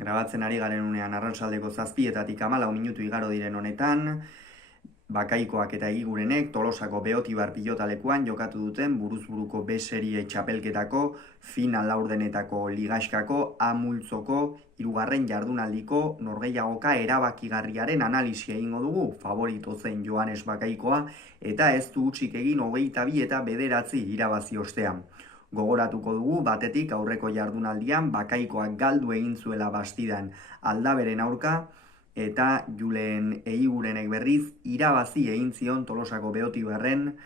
Grabatzen ari garen unean arratsaldeko 7:14 minutu igaro diren honetan, Bakaikoak eta Egigurenek Tolosako Beotibar pilotalekuan jokatu duten buruz-buruko B serie txapelketako final laurdenetako ligaxkako A-multzoko 3. jardunaldiko norgehiagoka erabakigarriaren analisia egingo dugu. Favorito zen Joanes Bakaikoa eta ez du hutsik egin 22 eta 9 irabazi ostean. Gogoratuko dugu batetik aurreko jardunaldian Bakaikoak galdu egin zuela Bastidan Aldaberen aurka, eta Julen Egigurenek berriz irabazi egin zion Tolosako Beotibarren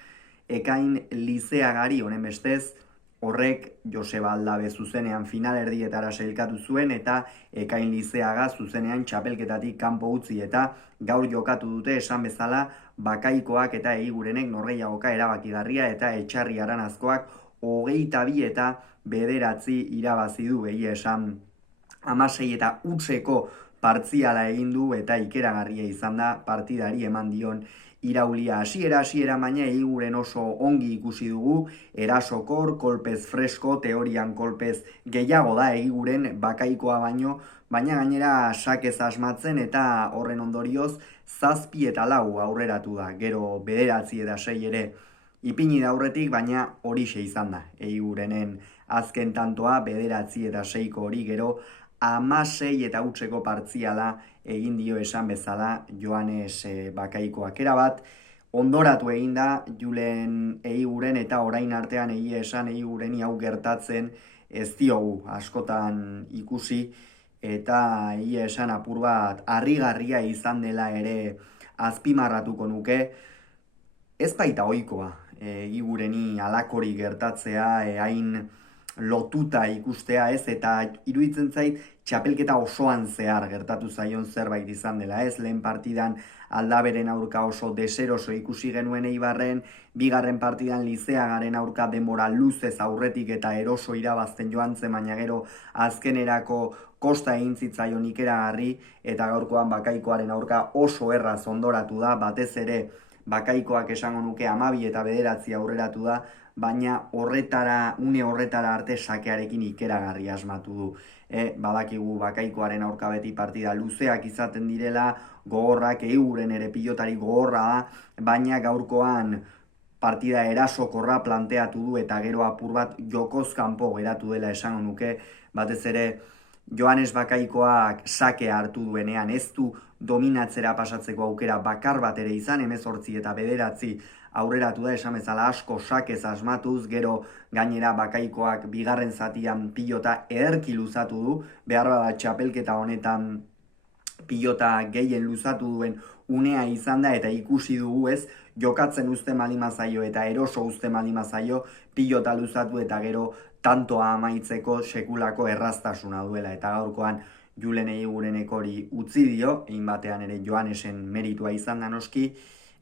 Ekain Lizeagari. Honen bestez, horrek Joseba Aldabe zuzenean finalerdietara sailkatu zuen eta Ekain Lizeaga zuzenean txapelketatik kanpo utzi, eta gaur jokatu dute esan bezala Bakaikoak eta Egigurenek norgehiagoka erabakigarria eta Etxarri Aranazkoak 22 eta 9 irabazi du. Egia esan 16 eta hutseko partziala egin du eta ikeragarria izan da partidari eman dion iraulia. Hasiera baina Egiguren oso ongi ikusi dugu, erasokor, kolpez fresko, teorian kolpez gehiago da Egiguren Bakaikoa baino, baina gainera sakez asmatzen eta horren ondorioz 7 eta 4 aurreratu da. Gero 9 eta 6 ere ipini da aurretik, baina horixe izan da Egigurenen azken tantoa, 9 eta 6ko hori, gero 16 eta hutseko partziala egin dio esan bezala Joanes Bakaikoak. Erabat ondoratu egin da Julen Egiguren, eta orain artean egia esan Egigureni hau gertatzen ez diogu askotan ikusi, eta egia esan apur bat harrigarria izan dela ere azpimarratuko nuke. Ez baita ohikoa Egigureni alakori gertatzea, hain lotuta ikustea, ez, eta iruditzen zait txapelketa osoan zehar gertatu zaion zerbait izan dela, ez. Lehen partidan Aldaberen aurka oso deseroso ikusi genuen Eibarren, bigarren partidan Lizeagaren aurka denbora luzez aurretik eta eroso irabazten joan zen, baina gero azkenerako kosta egin zitzaion ikeragarri, eta gaurkoan Bakaikoaren aurka oso erraz ondoratu da, batez ere Bakaikoak esango nuke 12 eta 9 aurreratu da, baina une horretara arte sakearekin ikeragarri asmatu du. Badakigu Bakaikoaren aurka beti partida luzeak izaten direla, gogorrak, Egiguren ere pilotari gogorra da, baina gaurkoan partida erasokorra planteatu du eta gero apur bat jokoz kanpo geratu dela esango nuke, batez ere Joanes Bakaikoak sakea hartu duenean ez du dominatzera pasatzeko aukera bakar bat ere izan, 18 eta 9 aurreratu da esan bezala asko sakez asmatuz, gero gainera Bakaikoak bigarren zatian pilota ederki luzatu du, behar bada txapelketa honetan pilota gehien luzatu duen unea izan da, eta ikusi dugu, ez, jokatzen uzten balimazaio eta eroso uzten balimazaio pilota luzatu eta gero tantoa amaitzeko sekulako erraztasuna duela, eta gaurkoan Julen Egigurenek hori utzi dio, egin batean ere Joanesen meritua izan da noski,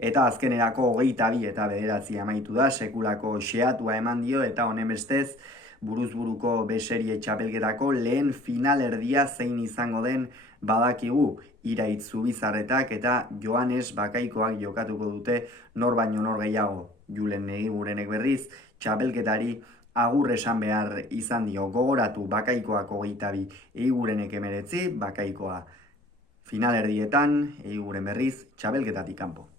eta azkenerako 22 eta 9 amaitu da, sekulako xeatua eman dio, eta honen bestez buruz-buruko B serie txapelketako lehen finalerdia zein izango den badakigu. Iraitz Zubizarretak eta Joanes Bakaikoak jokatuko dute, nor baino nor gehiago. Julen Egigurenek berriz txapelketari agur esan behar izan dio. Gogoratu, Bakaikoak 22, Egigurenek 19, Bakaikoa finalerdietan, Egiguren berriz txapelketatik kanpo.